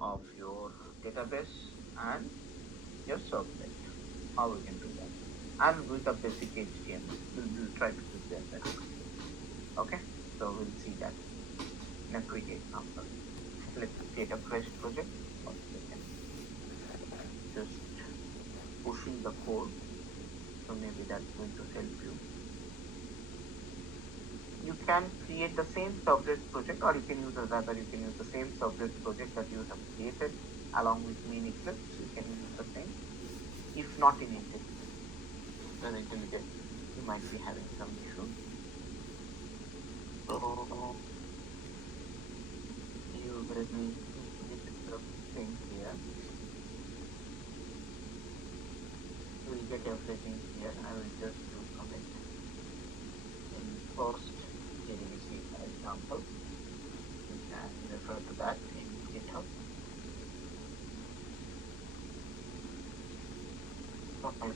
of your database and your servlet. How we can do that? And with a basic HTML, we'll try to prepare that quickly. Okay, so we'll see that in a quick example. Let's create a fresh project. 1 second. Just pushing the code, so maybe that's going to help you. You can create the same servlet project, or you can use the same servlet project that you have created along with main Eclipse. You can use the same. If not in IntelliJ, then IntelliJ you might be having some issues. So you let me get the thing here. We'll get everything here. I will just do commit in first JDBC example. You can refer to that in GitHub. Okay.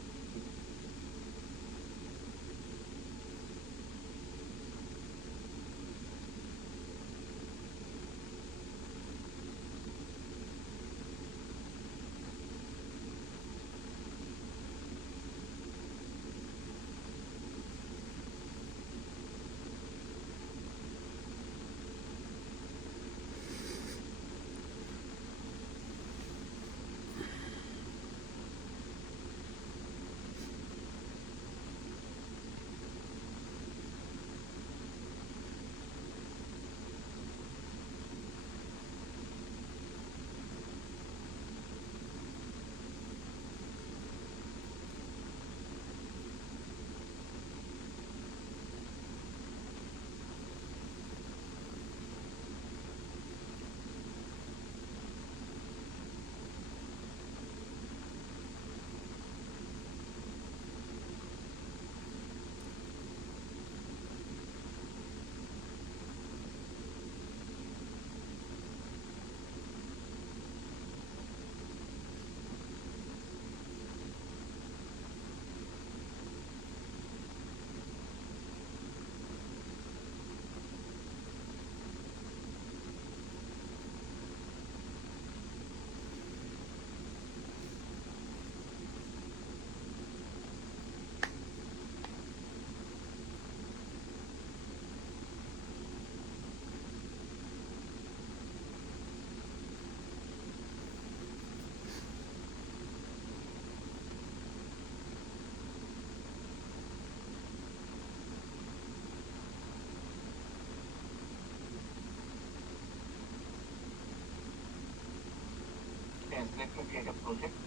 Yes, let me create a project.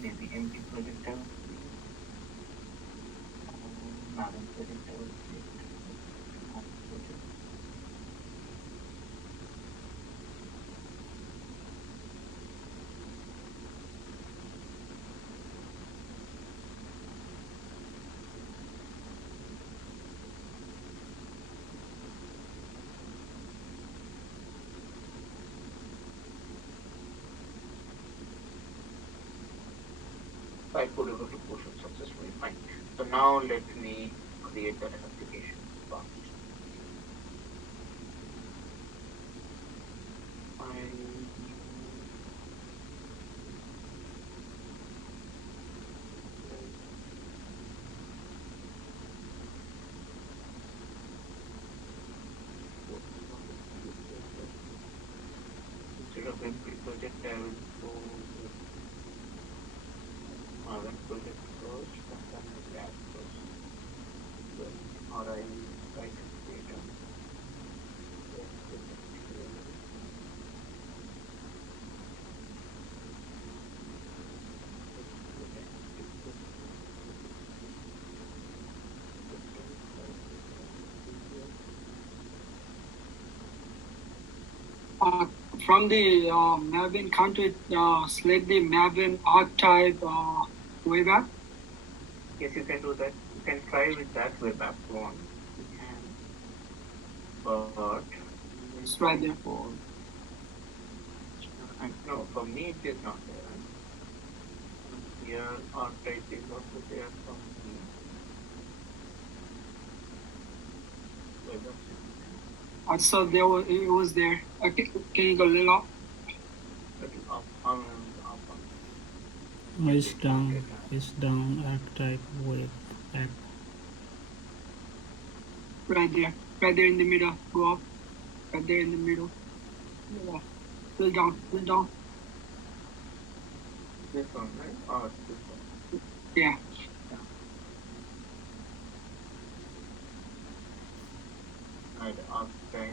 Maybe empty project. Maven project. I could able to push it successfully. Fine. So now let me create that application first. Instead of empty project, I will go with Maven project first and then I add first. Or I try to create a From the Maven country, select the Maven archetype web app. Yes, you can do that. You can try with that web app one. You can, but it's right there. No, for me it is not there. Here archetype is also there for me. Web app. I saw it was there. Okay, can you go a little up? Up, up. It's down, archetype with app. Right there in the middle. Go up. Right there in the middle. Yeah. Little down, little down. This one, right? Oh, it's this one. Yeah. Right, okay.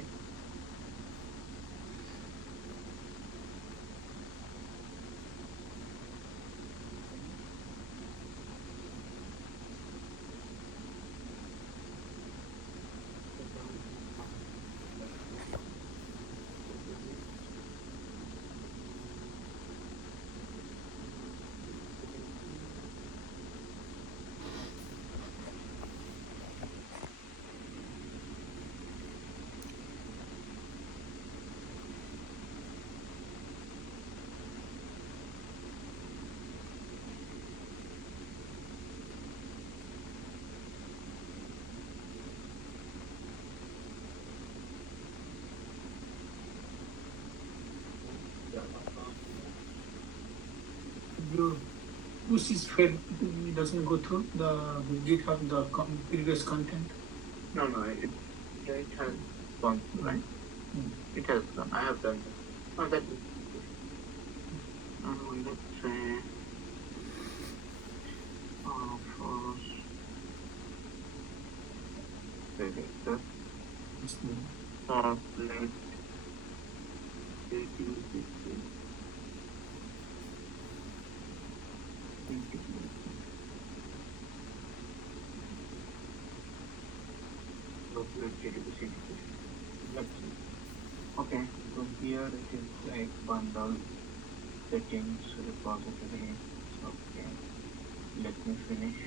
You push his head, it doesn't go through the GitHub, the previous content. No, it has gone through, right? It has gone. I have done that. Oh, that is. Let's say. First. Selector. Select. Okay, so here it is like bundle settings repository. Okay, let me finish.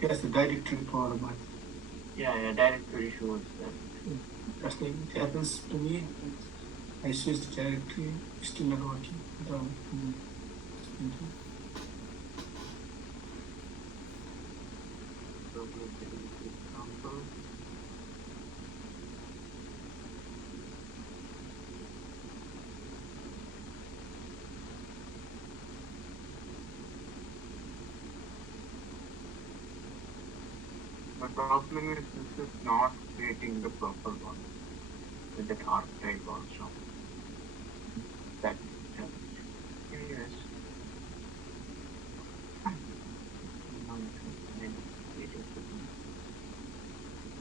Yes, the directory for my. Yeah, directory shows that. That's like it happens to me. I switch the directory, still not working. So we'll take this example. The problem is this is not creating the proper one with that archetype also. That is the challenge. Yes.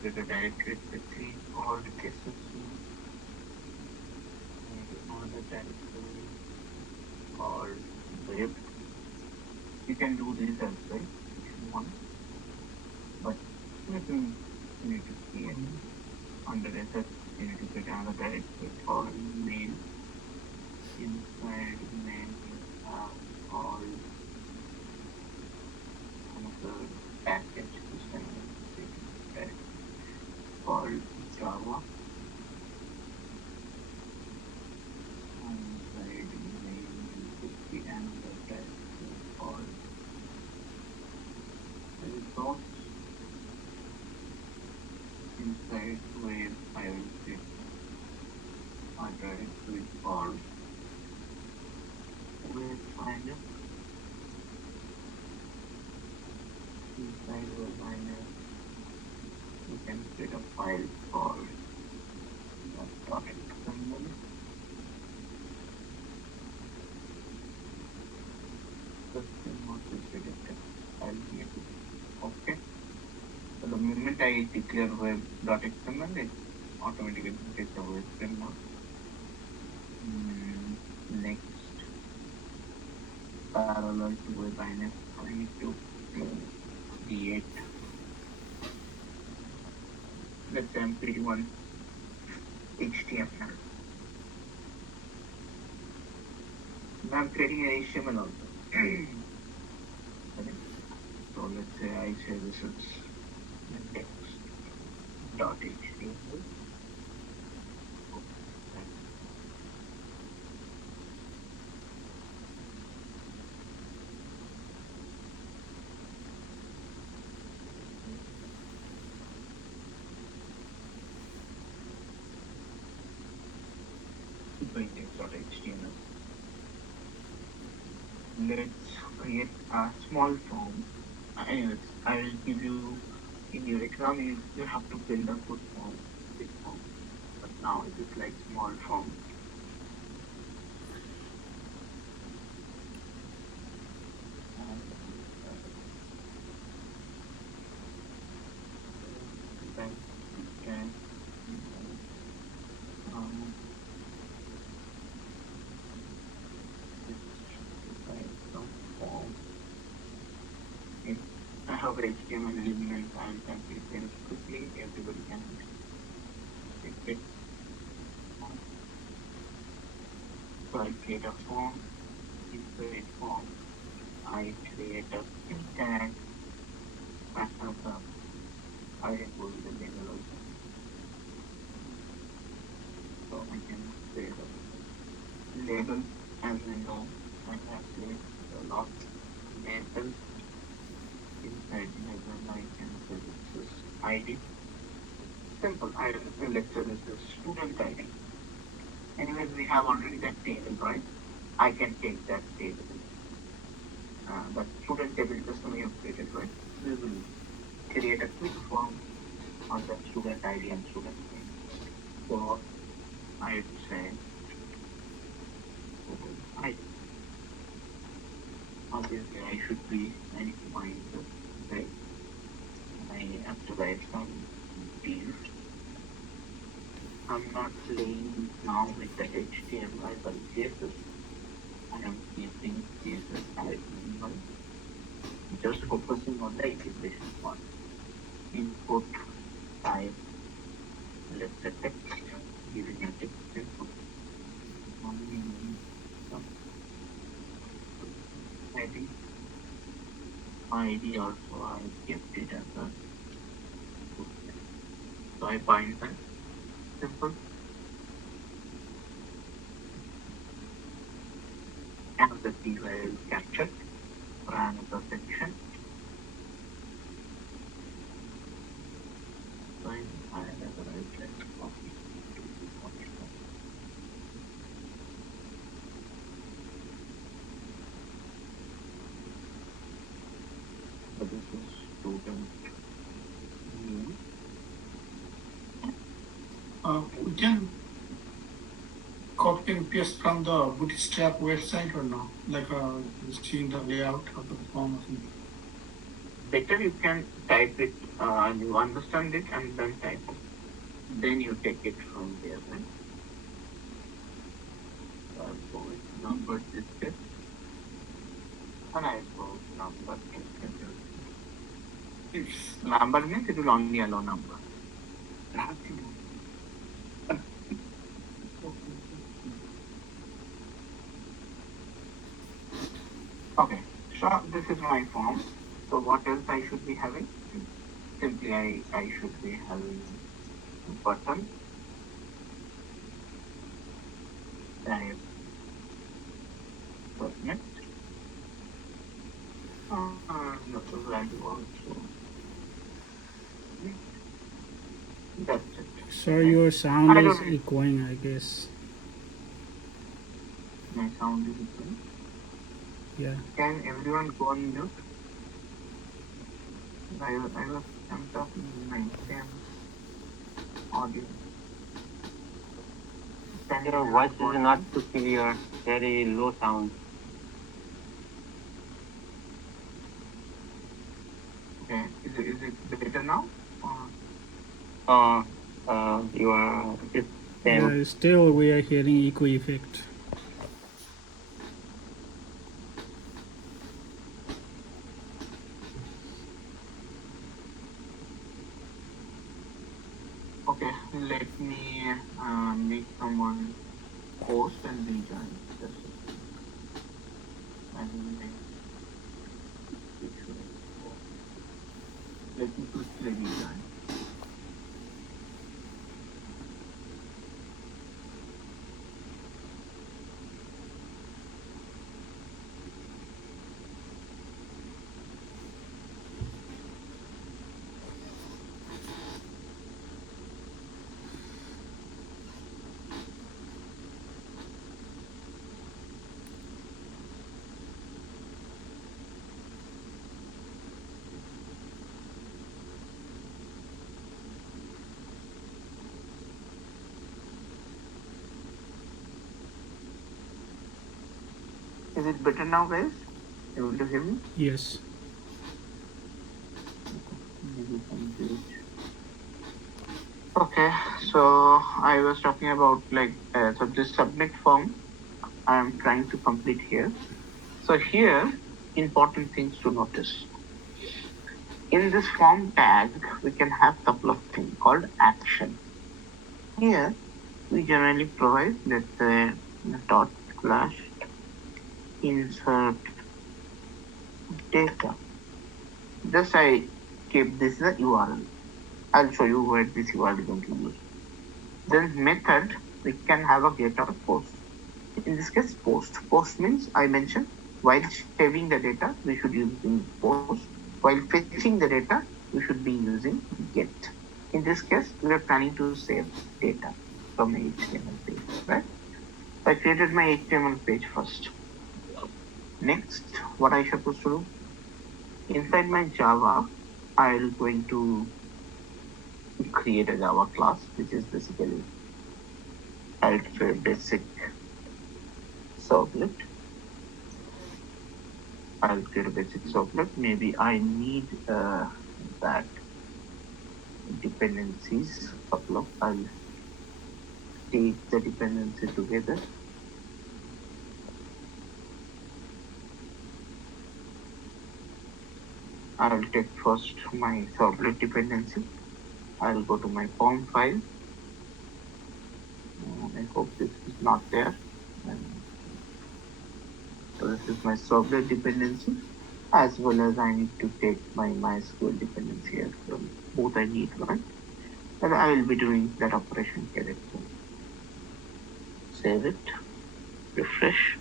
With the directory quickly, all the cases on the directory or web. You can do this as well if you want. But you need to create under SS, you need to get another directory or mail inside main you have all another package system that called Java. Inside main you could be another package called resource. Inside where I will set a directory called where minus. Inside where minus you can create a file called .xml. System not redirected file here. Okay. So the moment I declare web.xml, it automatically gets a web framework. Next, parallel to web INF, I need to create, let's say I'm creating one HTML. Now I'm creating an HTML also. Okay. So let's say I say this is text.html. Index.html. Let's create a small form. Anyways, I will give you in your exam you have to build a good form, big form. But now it is like small form. Then we can I have HTML elements and can click very quickly. Everybody can click it. So I create a form. Inside form, I create a field tag. I impose the label also. So we can say the label, as we know, I have created a lot labels. Inside label I can say this is ID. Simple. Let's say this is student ID. Anyways, we have already that table, right? I can take that table. That student table just we have created, right? We will create a quick form on the student ID and student name. So I would say ID. Obviously, I need to find the right. I have to write some views. I'm not playing now with the HTML but CSS. I am using CSS as minimal. Just focusing on the integration part. Input type, let's say text, giving a text input. ID also I kept it as a so I bind that simple and the key value is captured parameter section. So I let's copy. So this is student name. We can copy and paste from the Bootstrap website or no? Like seeing the layout of the form or something. Better you can type it, you understand it and then type it. Then you take it from there, right? So I'll go with number discuss. And I'll go with number discuss. Number means it will only allow number. Okay, so this is my form. So what else I should be having? Simply I should be having button, type, submit, the value also. That's it. Sir, Right? your sound I is don't need echoing, I guess. my sound is equal. Yeah. Can everyone go on mute? I'm talking in my same audio. Can Your everyone voice go is on not mute? too clear, very low sound. Okay, is it better now? Uh, you are it's same. Yeah, still we are hearing echo effect. Okay, let me make someone post and rejoin. Just a second. I will make it sure. Let me quickly rejoin. Is it better now, guys? Able to hear me? Yes. Maybe some glitch. Okay, so I was talking about so this submit form I'm trying to complete here. So here, important things to notice. In this form tag, we can have couple of things called action. Here, we generally provide, let's say, dot slash insert data. Just I keep this the URL. I'll show you where this URL is going to use. Then method, we can have a get or post. In this case, post. Post means I mentioned while saving the data, we should use post. While fetching the data, we should be using get. In this case, we are planning to save data from a HTML page, right? So I created my HTML page first. Next, what I supposed to do? Inside my Java, I'm going to create a Java class, which is basically I'll create basic servlet. I'll create a basic servlet. Maybe I need that dependencies, couple of, I'll take the dependency together. I'll take first my servlet dependency. I'll go to my form file. I hope this is not there. So this is my servlet dependency, as well as I need to take my MySQL dependency as well. Both I need, right? And I will be doing that operation here as well. Save it, refresh.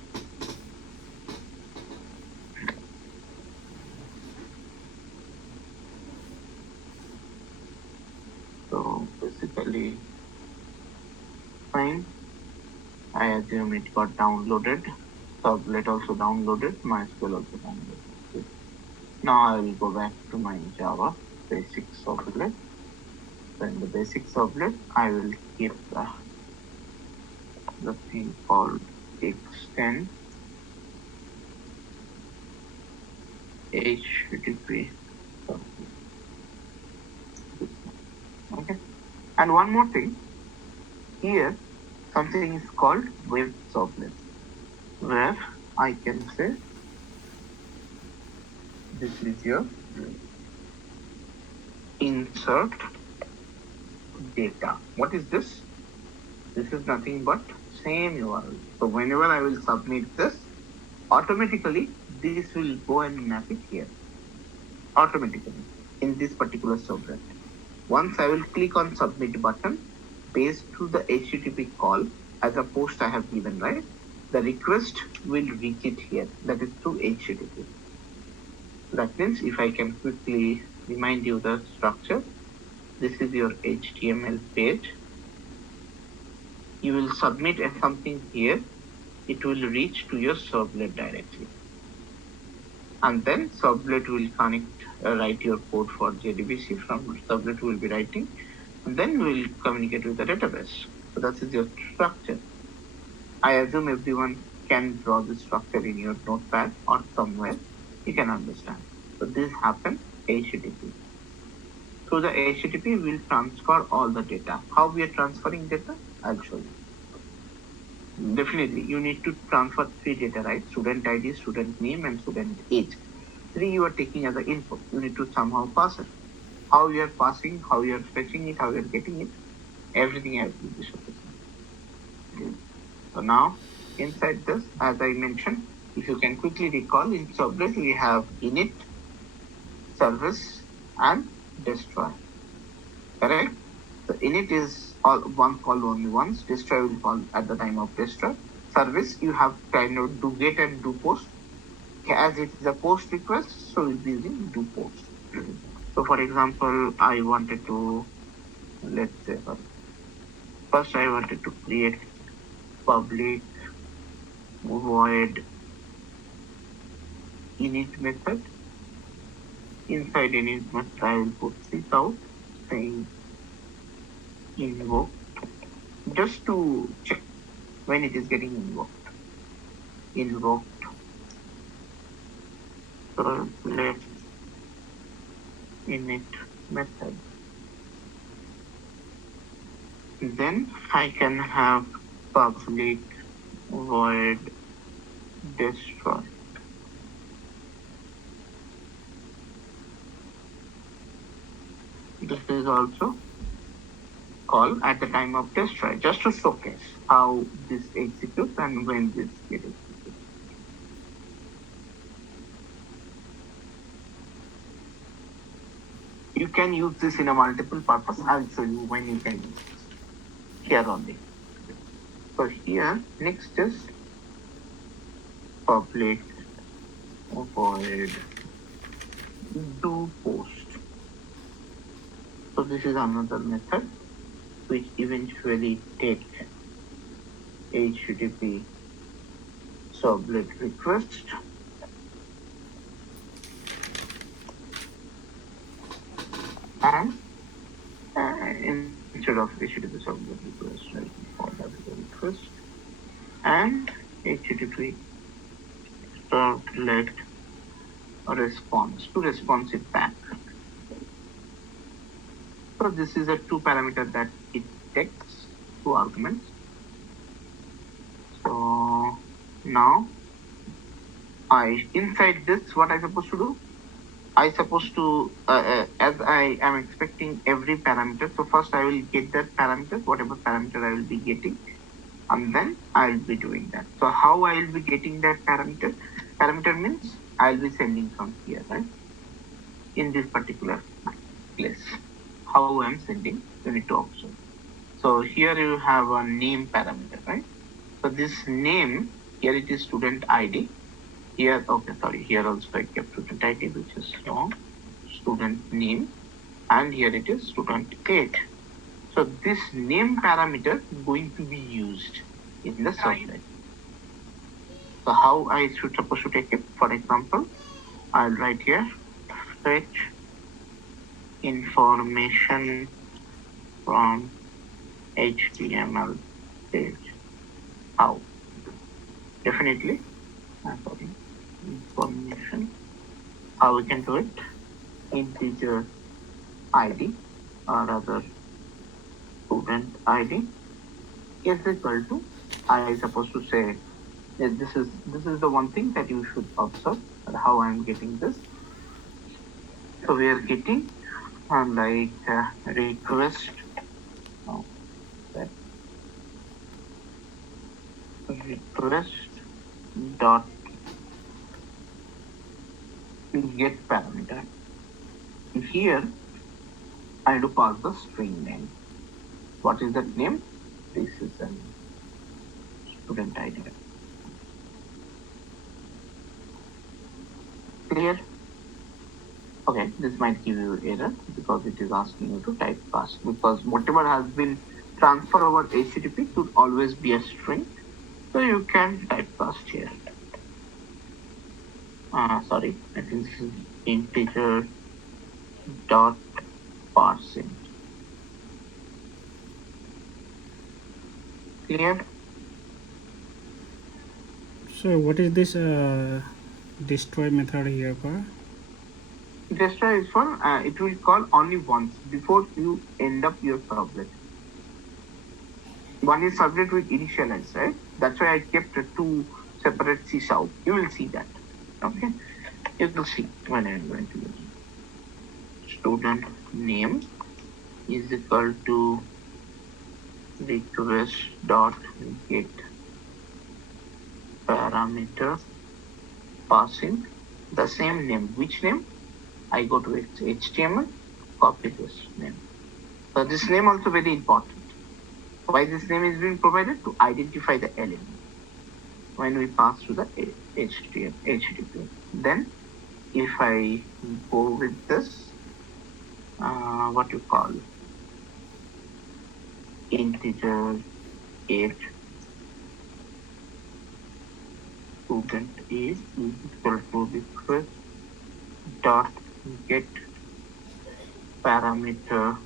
So basically, fine. I assume it got downloaded. Servlet also downloaded. MySQL also downloaded. Now I will go back to my Java basic servlet. So in the basic servlet, I will keep the thing called extend HTTP. Okay. And one more thing. Here, something is called web servlet, where I can say this is your insert data. What is this? This is nothing but same URL. So whenever I will submit this, automatically this will go and map it here automatically in this particular servlet. Once I will click on submit button, based to the HTTP call as a post I have given, right? The request will reach it here, that is through HTTP. That means if I can quickly remind you the structure, this is your HTML page. You will submit something here, it will reach to your servlet directly. And then servlet will connect, write your code for JDBC, from servlet will be writing, and then we'll communicate with the database. So that is your structure. I assume everyone can draw the structure in your notepad or somewhere, you can understand. So this happens HTTP. Through the HTTP, we'll transfer all the data. How we are transferring data? I'll show you. Definitely, you need to transfer 3 data, right? Student ID, student name, and student age. 3 you are taking as an input. You need to somehow pass it. How you are passing, how you are fetching it, how you are getting it, everything else will be shown. So now, inside this, as I mentioned, if you can quickly recall, in servlet we have init, service, and destroy. Correct? So init is all one call only once, destroy will call at the time of destroy. Service, you have kind of do get and do post. As it is a post request, so we'll be using do post. So for example, I wanted to, let's say, first I wanted to create public void init method. Inside init method, I will put this out saying invoke, just to check when it is getting invoked. Invoked. So let's init method. Then I can have public void destroy. This is also call at the time of destroy, just to showcase how this executes and when this gets executed. You can use this in a multiple purpose. I'll show you when you can use this here only. So here, next is public void do post. So this is another method which eventually take HTTP servlet request and instead of HTTP servlet request, right, call that request and HTTP servlet response to response it back. So this is a 2 parameter that it takes, 2 arguments. So now inside this, what I supposed to do? I supposed to, as I am expecting every parameter, so first I will get that parameter, whatever parameter I will be getting, and then I will be doing that. So how I will be getting that parameter? Parameter means I will be sending from here, right? In this particular place. How I am sending, you need to observe. So here you have a name parameter, right? So this name, here it is student ID. Here, okay, sorry, here also I kept student ID, which is wrong. Student name, and here it is student age. So this name parameter is going to be used in the servlet. So how I should supposed to take it? For example, I'll write here fetch information from HTML page. How? Definitely, sorry, information. How we can do it? Integer ID or rather student ID is equal to, I supposed to say, this is the one thing that you should observe how I'm getting this. So we are getting like request request dot get parameter. And here I do pass the string name. What is that name? This is a student ID. Clear? Okay, this might give you error because it is asking you to type pass, because whatever has been transferred over HTTP should always be a string. So you can type pass here. Sorry, I think this is integer dot parsing. Clear? So what is this destroy method here for? Destroy is for it will call only once before you end up your servlet. One is servlet with initialize, right? That's why I kept two separate sysout. You will see that. Okay, you will see when I'm going to use it. Student name is equal to request dot get parameter passing the same name. Which name? I go to HTML, copy this name. So this name also very important. Why this name is being provided? To identify the element when we pass to the HTTP. Then if I go with this, what you call integer age, student is equal to request dot get parameter